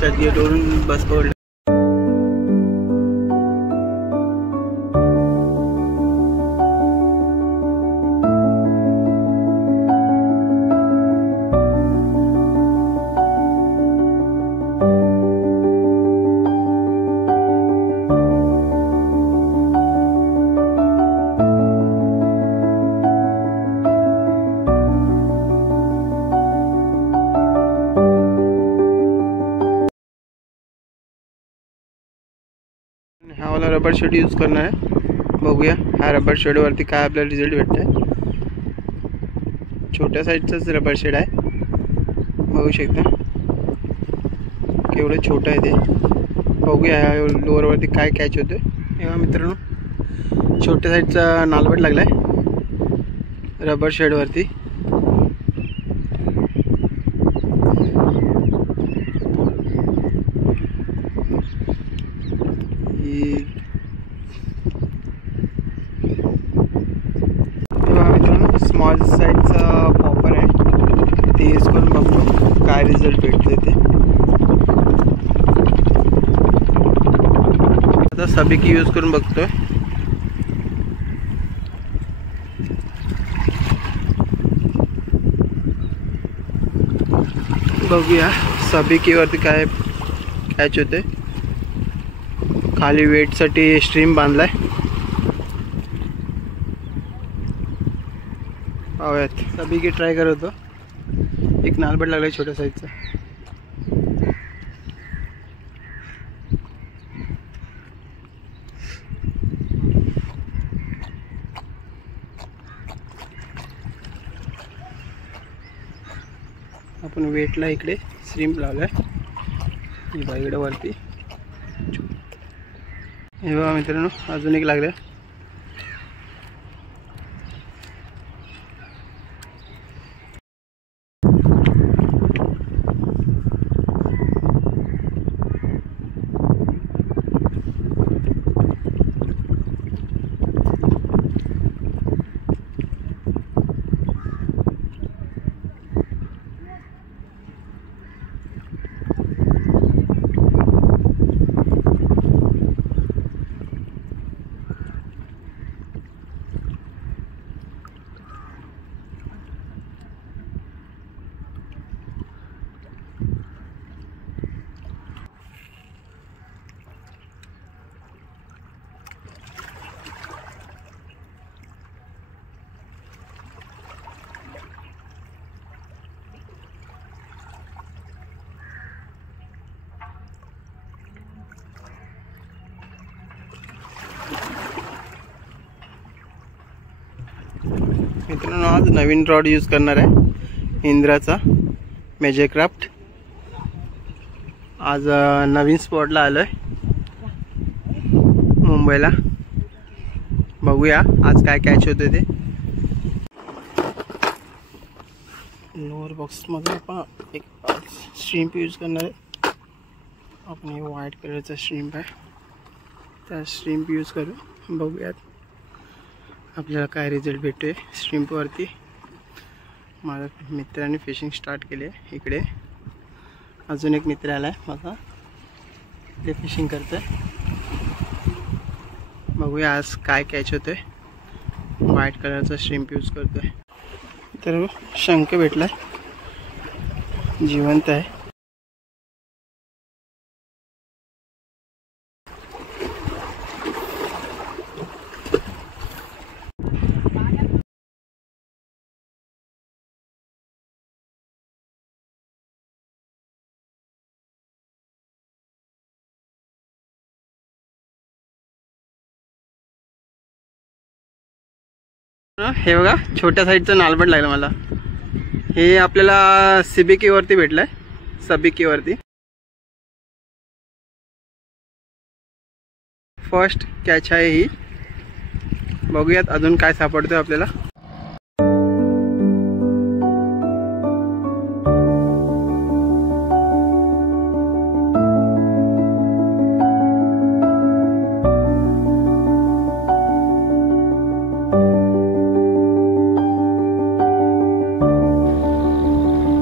चर्चगेटवरून बस पकडली. हा वाला रबर शेड यूज करना है. बघूया हा रबर शेड वरती काय आपल्याला रिझल्ट भेटतंय. छोट्या साईजचाच रबर शेड आहे. बघू शकता केवढं छोटं आहे ते. बघूया लोअर वरती काय कॅच होतोय. तेव्हा मित्रांनो छोट्या साईजचा नालबट लागलाय रबर शेड वरती. स्मॉल साईजचा पॉपर आहे ते यूज करून बघतो काय रिझल्ट भेटते ते. आता सबिकी यूज करून बघतोय. बघूया सबिकीवरती काय कॅच होते. खाली वेटसाठी स्ट्रीम बांधलाय. पाहूयात सबिकी ट्राय करत होतो. एक नालबट लागलाय छोट्या साईजचा. आपण वेटला इकडे स्ट्रीम लावलाय बाईकडे वरती. हे बघा मित्रांनो अजून एक लागलाय. मित्रांनो आज नवीन रॉड यूज करणार आहे इंद्राचा मेजर क्राफ्ट. आज नवीन स्पॉटला आलोय मुंबईला. बघूया आज काय कॅच होते ते. लोअर बॉक्समध्ये आपण एक स्ट्रीम्प यूज करणार आहे. आपण हे व्हाईट कलरचा स्ट्रीम्प आहे त्या स्ट्रीम्प यूज करू. बघूयात आपल्याला काय रिझल्ट भेटतोय स्ट्रीम्पवरती. माझ्या मित्राने फिशिंग स्टार्ट केली आहे. इकडे अजून एक मित्र आला आहे माझा ते फिशिंग करतोय. बघूया आज काय कॅच होतोय. व्हाईट कलरचा स्ट्रीम्प यूज करतोय. तर शंख भेटलाय जिवंत आहे. हे बघा छोट्या साईजचं नालबट लागलं मला. हे आपल्याला सिबिकीवरती भेटलंय. सबिकीवरती फर्स्ट कॅच आहे ही. बघूयात अजून काय सापडतोय आपल्याला.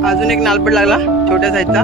अजून एक नालपट लागला छोट्या साईजचा.